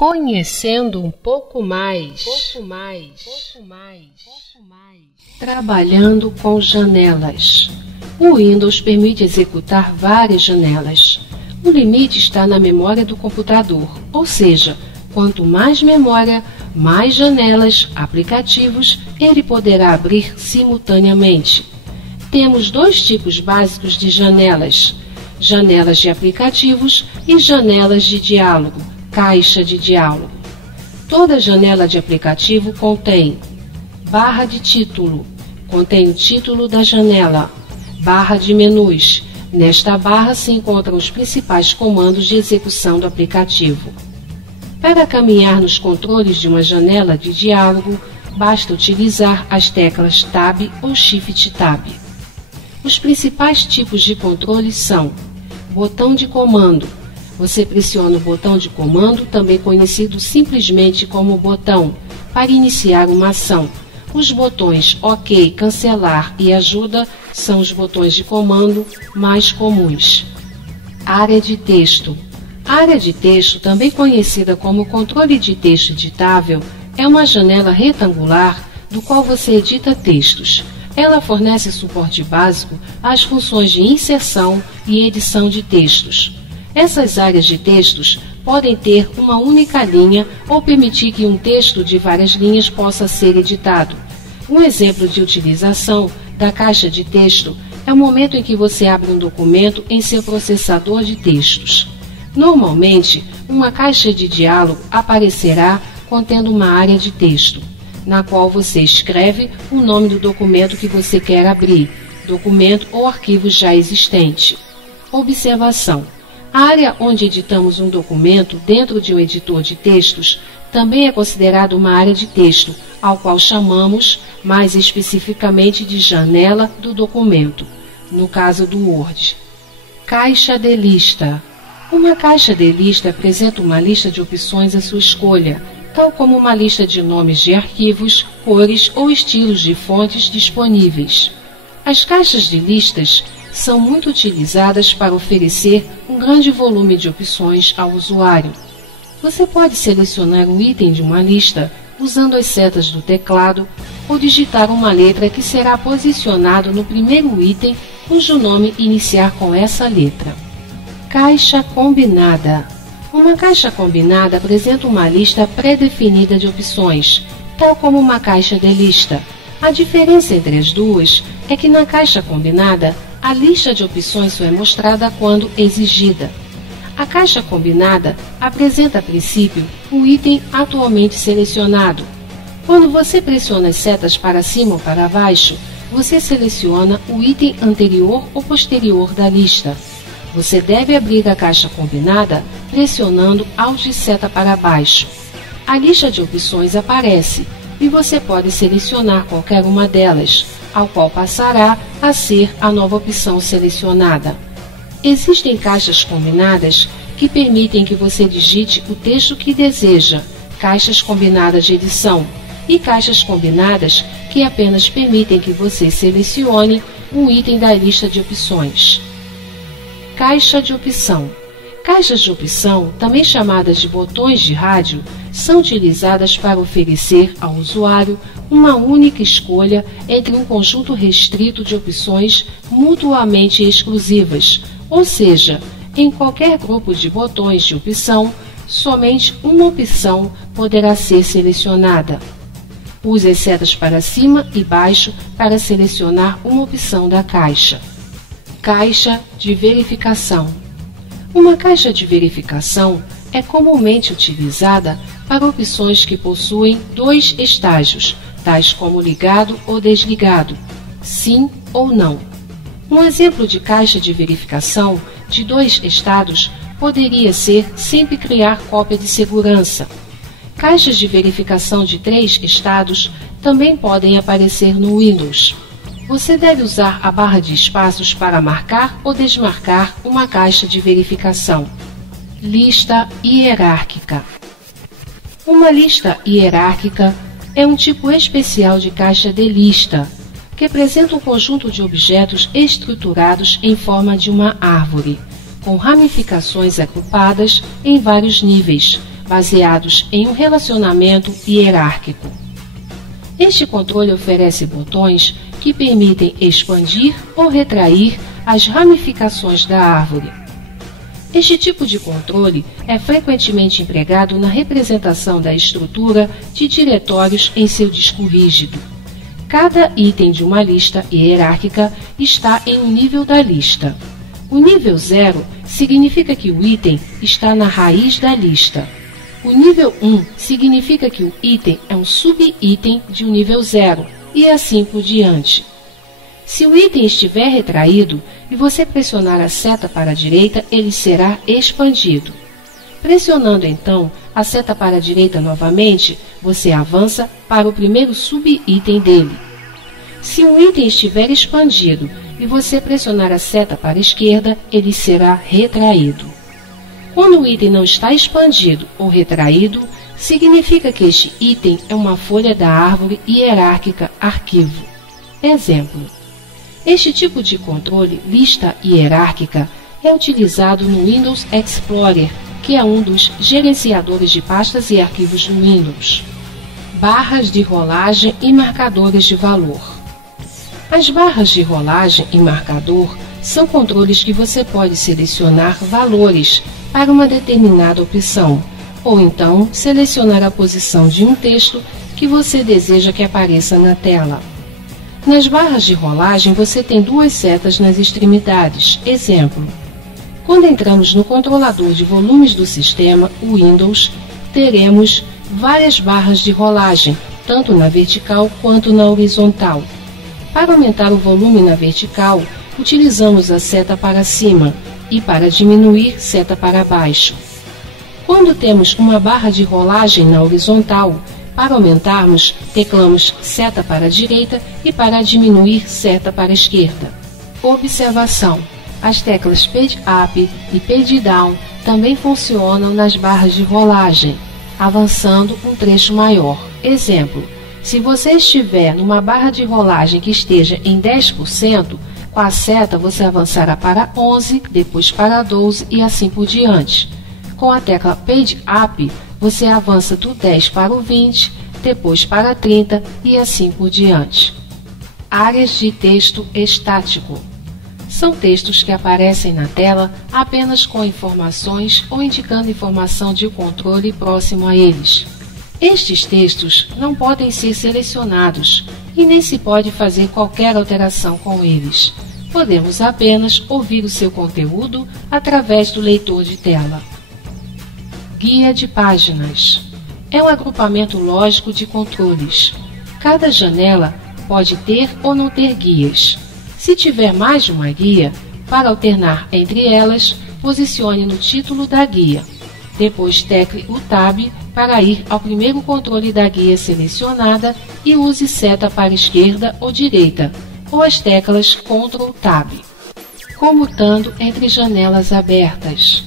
Conhecendo um pouco mais. Trabalhando com janelas. O Windows permite executar várias janelas. O limite está na memória do computador, ou seja, quanto mais memória, mais janelas, aplicativos, ele poderá abrir simultaneamente. Temos dois tipos básicos de janelas: janelas de aplicativos e janelas de diálogo, caixa de diálogo. Toda janela de aplicativo contém barra de título, contém o título da janela, barra de menus. Nesta barra se encontram os principais comandos de execução do aplicativo. Para caminhar nos controles de uma janela de diálogo, basta utilizar as teclas Tab ou Shift Tab. Os principais tipos de controle são: botão de comando. Você pressiona o botão de comando, também conhecido simplesmente como botão, para iniciar uma ação. Os botões OK, Cancelar e Ajuda são os botões de comando mais comuns. Área de texto. A área de texto, também conhecida como controle de texto editável, é uma janela retangular do qual você edita textos. Ela fornece suporte básico às funções de inserção e edição de textos. Essas áreas de textos podem ter uma única linha ou permitir que um texto de várias linhas possa ser editado. Um exemplo de utilização da caixa de texto é o momento em que você abre um documento em seu processador de textos. Normalmente, uma caixa de diálogo aparecerá contendo uma área de texto, na qual você escreve o nome do documento que você quer abrir, documento ou arquivo já existente. Observação: a área onde editamos um documento dentro de um editor de textos também é considerada uma área de texto, ao qual chamamos mais especificamente de janela do documento, no caso do Word. Caixa de lista. Uma caixa de lista apresenta uma lista de opções à sua escolha, tal como uma lista de nomes de arquivos, cores ou estilos de fontes disponíveis. As caixas de listas são muito utilizadas para oferecer um grande volume de opções ao usuário. Você pode selecionar um item de uma lista usando as setas do teclado ou digitar uma letra que será posicionado no primeiro item cujo nome iniciar com essa letra. Caixa combinada. Uma caixa combinada apresenta uma lista pré-definida de opções, tal como uma caixa de lista. A diferença entre as duas é que na caixa combinada, a lista de opções só é mostrada quando exigida. A caixa combinada apresenta a princípio o item atualmente selecionado. Quando você pressiona as setas para cima ou para baixo, você seleciona o item anterior ou posterior da lista. Você deve abrir a caixa combinada pressionando Alt e seta para baixo. A lista de opções aparece e você pode selecionar qualquer uma delas, ao qual passará a ser a nova opção selecionada. Existem caixas combinadas que permitem que você digite o texto que deseja, caixas combinadas de edição, e caixas combinadas que apenas permitem que você selecione um item da lista de opções. Caixa de opção. Caixas de opção, também chamadas de botões de rádio, são utilizadas para oferecer ao usuário uma única escolha entre um conjunto restrito de opções mutuamente exclusivas, ou seja, em qualquer grupo de botões de opção, somente uma opção poderá ser selecionada. Use as setas para cima e baixo para selecionar uma opção da caixa. Caixa de verificação. Uma caixa de verificação é comumente utilizada para opções que possuem dois estágios, tais como ligado ou desligado, sim ou não. Um exemplo de caixa de verificação de dois estados poderia ser sempre criar cópia de segurança. Caixas de verificação de 3 estados também podem aparecer no Windows. Você deve usar a barra de espaços para marcar ou desmarcar uma caixa de verificação. Lista hierárquica. Uma lista hierárquica é um tipo especial de caixa de lista, que apresenta um conjunto de objetos estruturados em forma de uma árvore, com ramificações agrupadas em vários níveis, baseados em um relacionamento hierárquico. Este controle oferece botões que permitem expandir ou retrair as ramificações da árvore. Este tipo de controle é frequentemente empregado na representação da estrutura de diretórios em seu disco rígido. Cada item de uma lista hierárquica está em um nível da lista. O nível 0 significa que o item está na raiz da lista. O nível 1 significa que o item é um sub-item de um nível 0, e assim por diante. Se o item estiver retraído e você pressionar a seta para a direita, ele será expandido. Pressionando então a seta para a direita novamente, você avança para o primeiro sub-item dele. Se um item estiver expandido e você pressionar a seta para a esquerda, ele será retraído. Quando o item não está expandido ou retraído, significa que este item é uma folha da árvore hierárquica arquivo. Exemplo: este tipo de controle, lista hierárquica, é utilizado no Windows Explorer, que é um dos gerenciadores de pastas e arquivos do Windows. Barras de rolagem e marcadores de valor. As barras de rolagem e marcador são controles que você pode selecionar valores para uma determinada opção, ou então selecionar a posição de um texto que você deseja que apareça na tela. Nas barras de rolagem você tem duas setas nas extremidades. Exemplo: quando entramos no controlador de volumes do sistema, o Windows, teremos várias barras de rolagem, tanto na vertical quanto na horizontal. Para aumentar o volume na vertical, utilizamos a seta para cima e para diminuir, seta para baixo. Quando temos uma barra de rolagem na horizontal, para aumentarmos, teclamos seta para a direita e para diminuir, seta para a esquerda. Observação: as teclas Page Up e Page Down também funcionam nas barras de rolagem, avançando um trecho maior. Exemplo: se você estiver numa barra de rolagem que esteja em 10%, com a seta você avançará para 11, depois para 12 e assim por diante. Com a tecla Page Up, você avança do 10 para o 20, depois para 30 e assim por diante. Áreas de texto estático. São textos que aparecem na tela apenas com informações ou indicando informação de controle próximo a eles. Estes textos não podem ser selecionados e nem se pode fazer qualquer alteração com eles. Podemos apenas ouvir o seu conteúdo através do leitor de tela. Guia de páginas. É um agrupamento lógico de controles. Cada janela pode ter ou não ter guias. Se tiver mais de uma guia, para alternar entre elas, posicione no título da guia. Depois tecle o Tab para ir ao primeiro controle da guia selecionada e use seta para esquerda ou direita, ou as teclas Ctrl Tab. Comutando entre janelas abertas.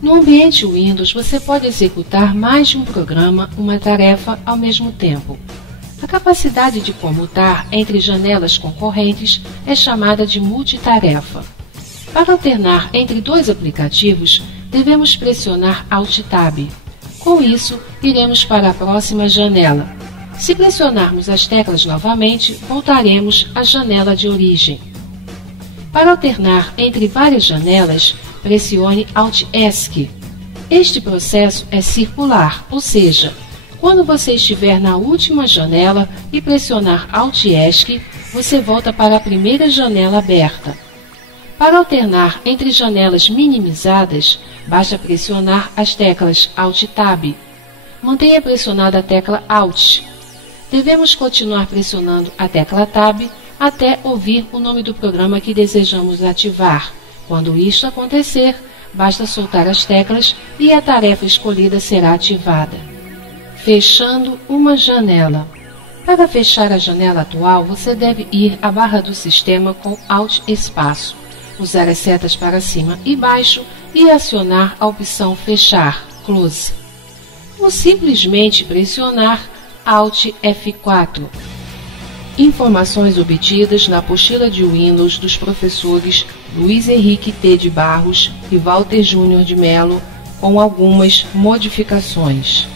No ambiente Windows, você pode executar mais de um programa, uma tarefa, ao mesmo tempo. A capacidade de comutar entre janelas concorrentes é chamada de multitarefa. Para alternar entre dois aplicativos, devemos pressionar Alt Tab. Com isso, iremos para a próxima janela. Se pressionarmos as teclas novamente, voltaremos à janela de origem. Para alternar entre várias janelas, pressione Alt ESC. Este processo é circular, ou seja, quando você estiver na última janela e pressionar Alt ESC, você volta para a primeira janela aberta. Para alternar entre janelas minimizadas, basta pressionar as teclas Alt Tab. Mantenha pressionada a tecla Alt. Devemos continuar pressionando a tecla Tab até ouvir o nome do programa que desejamos ativar. Quando isto acontecer, basta soltar as teclas e a tarefa escolhida será ativada. Fechando uma janela. Para fechar a janela atual, você deve ir à barra do sistema com Alt Espaço, usar as setas para cima e baixo e acionar a opção Fechar, Close. Ou simplesmente pressionar Alt F4. Informações obtidas na apostila de Windows dos professores Luiz Henrique T. de Barros e Walter Júnior de Mello, com algumas modificações.